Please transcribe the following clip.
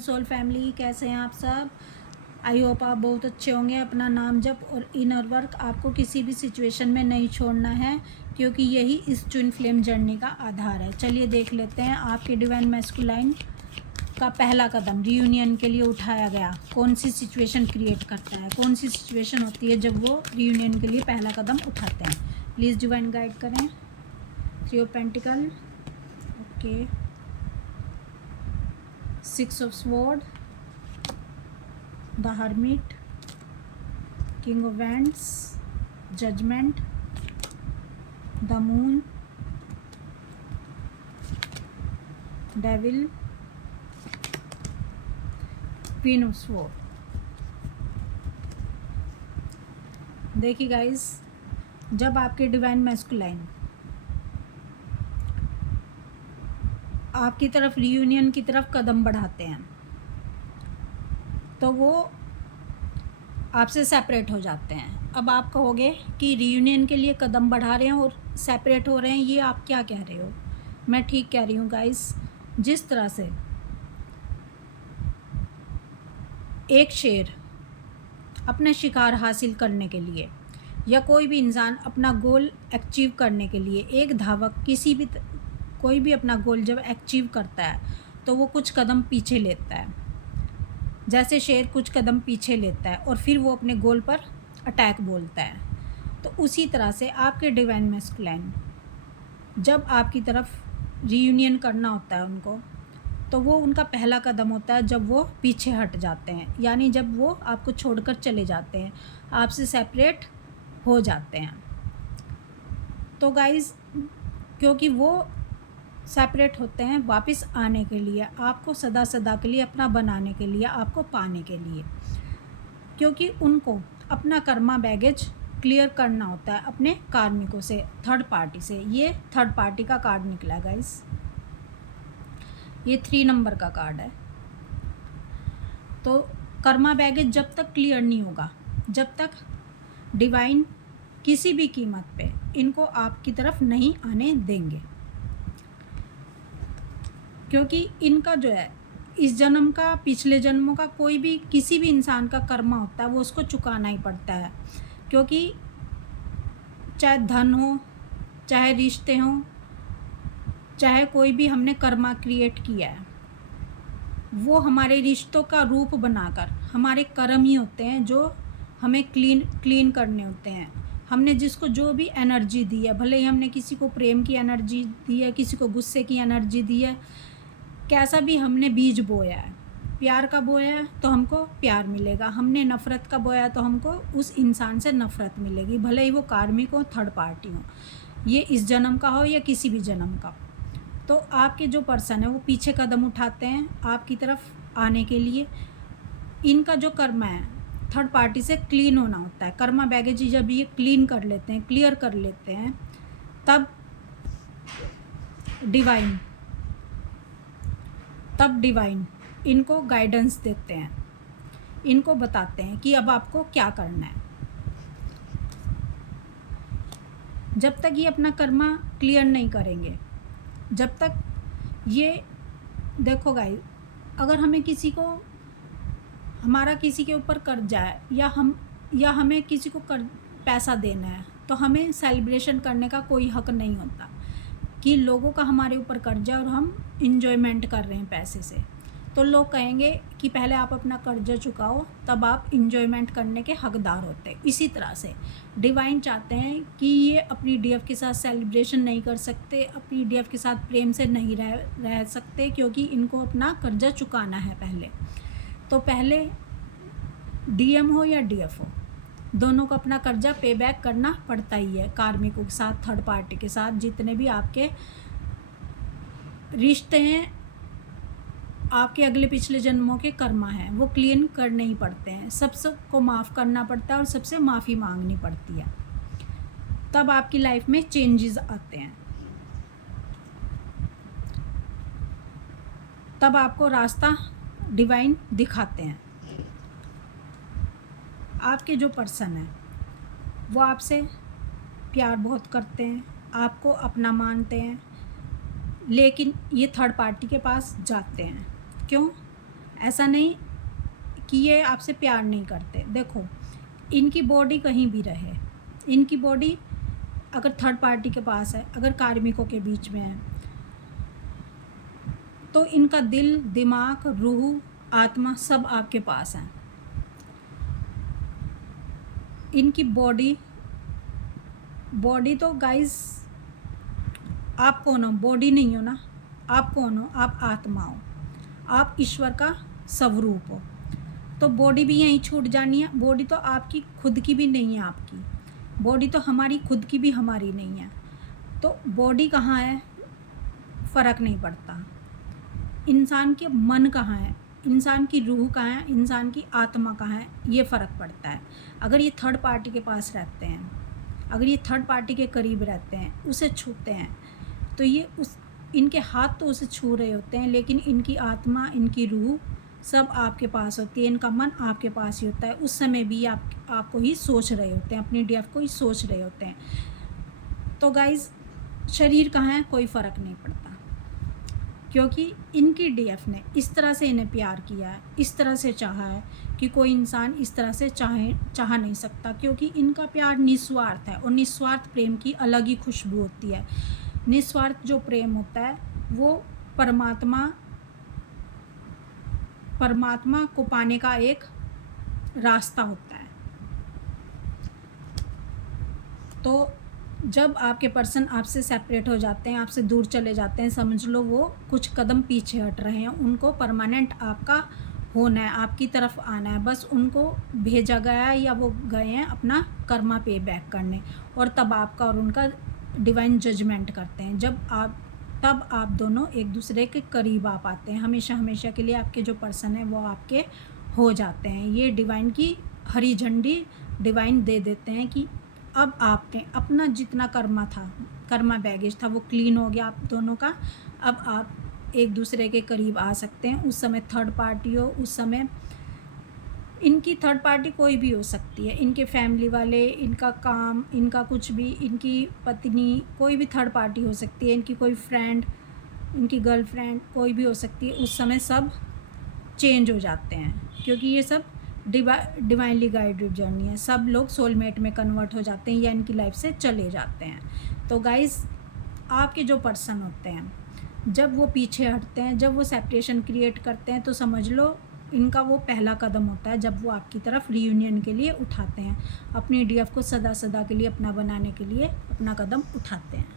Soul family, कैसे हैं आप सब। आई होप आप बहुत अच्छे होंगे। अपना नाम जप और इनर वर्क आपको किसी भी सिचुएशन में नहीं छोड़ना है, क्योंकि यही इस ट्विन फ्लेम जर्नी का आधार है। चलिए देख लेते हैं आपके डिवाइन मैस्कुलाइन का पहला कदम रियूनियन के लिए उठाया गया कौन सी सिचुएशन क्रिएट करता है, कौन सी सिचुएशन होती है जब वो रियूनियन के लिए पहला कदम उठाते हैं। प्लीज़ डिवाइन गाइड करें। 3 of pentacle, okay, 6 of sword, the hermit, king of wands, judgement, the moon, devil, queen of sword. देखिए गाइस, जब आपके डिवाइन मैस्कुलाइन आपकी तरफ रियूनियन की तरफ कदम बढ़ाते हैं तो वो आपसे सेपरेट हो जाते हैं। अब आप कहोगे कि रियूनियन के लिए कदम बढ़ा रहे हैं और सेपरेट हो रहे हैं, ये आप क्या कह रहे हो। मैं ठीक कह रही हूँ गाइस। जिस तरह से एक शेर अपना शिकार हासिल करने के लिए या कोई भी इंसान अपना गोल अचीव करने के लिए, एक धावक कोई भी अपना गोल जब अचीव करता है तो वो कुछ कदम पीछे लेता है। जैसे शेर कुछ कदम पीछे लेता है और फिर वो अपने गोल पर अटैक बोलता है, तो उसी तरह से आपके डिवाइन मैस्कुलाइन जब आपकी तरफ रियूनियन करना होता है उनको, तो वो उनका पहला कदम होता है जब वो पीछे हट जाते हैं, यानी जब वो आपको छोड़कर चले जाते हैं, आपसे सेपरेट हो जाते हैं। तो गाइस, क्योंकि वो सेपरेट होते हैं वापस आने के लिए, आपको सदा सदा के लिए अपना बनाने के लिए, आपको पाने के लिए, क्योंकि उनको अपना कर्मा बैगेज क्लियर करना होता है अपने कार्मिकों से, थर्ड पार्टी से। ये थर्ड पार्टी का कार्ड निकला है गाइस, ये 3 नंबर का कार्ड है। तो कर्मा बैगेज जब तक क्लियर नहीं होगा, जब तक डिवाइन किसी भी कीमत पे इनको आपकी तरफ नहीं आने देंगे, क्योंकि इनका जो है इस जन्म का, पिछले जन्मों का, कोई भी किसी भी इंसान का कर्मा होता है वो उसको चुकाना ही पड़ता है। क्योंकि चाहे धन हो, चाहे रिश्ते हों, चाहे कोई भी हमने कर्मा क्रिएट किया है, वो हमारे रिश्तों का रूप बनाकर, हमारे कर्म ही होते हैं जो हमें क्लीन करने होते हैं। हमने जिसको जो भी एनर्जी दी है, भले ही हमने किसी को प्रेम की एनर्जी दी है, किसी को गुस्से की एनर्जी दी है, कैसा भी हमने बीज बोया है, प्यार का बोया है तो हमको प्यार मिलेगा, हमने नफ़रत का बोया है तो हमको उस इंसान से नफ़रत मिलेगी, भले ही वो कार्मिक हो, थर्ड पार्टी हो, ये इस जन्म का हो या किसी भी जन्म का। तो आपके जो पर्सन है वो पीछे कदम उठाते हैं आपकी तरफ आने के लिए। इनका जो कर्म है थर्ड पार्टी से क्लीन होना होता है। कर्मा बैगेज जब ये क्लीन कर लेते हैं, क्लियर कर लेते हैं, तब डिवाइन इनको गाइडेंस देते हैं, इनको बताते हैं कि अब आपको क्या करना है। जब तक ये अपना कर्मा क्लियर नहीं करेंगे, जब तक ये, देखो गाइस, अगर हमें हमारा किसी के ऊपर कर्जा है या हमें किसी को पैसा देना है, तो हमें सेलिब्रेशन करने का कोई हक नहीं होता कि लोगों का हमारे ऊपर कर्जा और हम इंजॉयमेंट कर रहे हैं पैसे से। तो लोग कहेंगे कि पहले आप अपना कर्जा चुकाओ, तब आप इंजॉयमेंट करने के हकदार होते हैं। इसी तरह से डिवाइन चाहते हैं कि ये अपनी डीएफ के साथ सेलिब्रेशन नहीं कर सकते, अपनी डीएफ के साथ प्रेम से नहीं रह सकते, क्योंकि इनको अपना कर्जा चुकाना है पहले। तो पहले डीएम हो या डीएफ हो, दोनों को अपना कर्जा पे बैक करना पड़ता ही है, कार्मिकों के साथ, थर्ड पार्टी के साथ, जितने भी आपके रिश्ते हैं, आपके अगले पिछले जन्मों के कर्मा हैं, वो क्लीन करने ही पड़ते हैं। सबको माफ़ करना पड़ता है और सबसे माफ़ी मांगनी पड़ती है, तब आपकी लाइफ में चेंजेस आते हैं, तब आपको रास्ता डिवाइन दिखाते हैं। आपके जो पर्सन है वो आपसे प्यार बहुत करते हैं, आपको अपना मानते हैं, लेकिन ये थर्ड पार्टी के पास जाते हैं। क्यों? ऐसा नहीं कि ये आपसे प्यार नहीं करते। देखो, इनकी बॉडी कहीं भी रहे, इनकी बॉडी अगर थर्ड पार्टी के पास है, अगर कार्मिकों के बीच में है, तो इनका दिल, दिमाग, रूह, आत्मा सब आपके पास है। इनकी बॉडी तो गाइस, आप कौन हो? बॉडी नहीं हो ना, आप कौन हो? आप आत्मा हो, आप ईश्वर का स्वरूप हो। तो बॉडी भी यहीं छूट जानी है। बॉडी तो आपकी खुद की भी नहीं है, आपकी बॉडी तो हमारी खुद की भी हमारी नहीं है। तो बॉडी कहाँ है फ़र्क नहीं पड़ता, इंसान के मन कहाँ है, इंसान की रूह कहाँ है, इंसान की आत्मा कहाँ है, ये फ़र्क पड़ता है। अगर ये थर्ड पार्टी के पास रहते हैं, अगर ये थर्ड पार्टी के करीब रहते हैं, उसे छूते हैं, तो ये इनके हाथ तो उसे छू रहे होते हैं, लेकिन इनकी आत्मा, इनकी रूह सब आपके पास होती है, इनका मन आपके पास ही होता है। उस समय भी आपको ही सोच रहे होते हैं, अपनी डीएफ को ही सोच रहे होते हैं। तो गाइज़, शरीर कहाँ है कोई फ़र्क नहीं पड़ता, क्योंकि इनकी डीएफ ने इस तरह से इन्हें प्यार किया है, इस तरह से चाहा है कि कोई इंसान इस तरह से चाह नहीं सकता, क्योंकि इनका प्यार निस्वार्थ है। और निस्वार्थ प्रेम की अलग ही खुशबू होती है। निस्वार्थ जो प्रेम होता है वो परमात्मा को पाने का एक रास्ता होता है। तो जब आपके पर्सन आपसे सेपरेट हो जाते हैं, आपसे दूर चले जाते हैं, समझ लो वो कुछ कदम पीछे हट रहे हैं। उनको परमानेंट आपका होना है, आपकी तरफ आना है, बस उनको भेजा गया है या वो गए हैं अपना कर्मा पे बैक करने, और तब आपका और उनका डिवाइन जजमेंट करते हैं। तब आप दोनों एक दूसरे के करीब आ पाते हैं। हमेशा के लिए आपके जो पर्सन है वो आपके हो जाते हैं। ये डिवाइन की हरी झंडी डिवाइन दे देते हैं कि अब आपने अपना जितना कर्मा बैगेज था वो क्लीन हो गया आप दोनों का। अब आप एक दूसरे के करीब आ सकते हैं। उस समय थर्ड पार्टी हो, उस समय इनकी थर्ड पार्टी कोई भी हो सकती है, इनके फैमिली वाले, इनका काम, इनका कुछ भी, इनकी पत्नी, कोई भी थर्ड पार्टी हो सकती है, इनकी कोई फ्रेंड, इनकी गर्लफ्रेंड, कोई भी हो सकती है। उस समय सब चेंज हो जाते हैं, क्योंकि ये सब डिवाइनली गाइडेड जर्नी है। सब लोग सोलमेट में कन्वर्ट हो जाते हैं या इनकी लाइफ से चले जाते हैं। तो गाइस, आपके जो पर्सन होते हैं, जब वो पीछे हटते हैं, जब वो सेपरेशन क्रिएट करते हैं, तो समझ लो इनका वो पहला कदम होता है जब वो आपकी तरफ रीयूनियन के लिए उठाते हैं, अपनी डीएफ को सदा के लिए अपना बनाने के लिए अपना कदम उठाते हैं।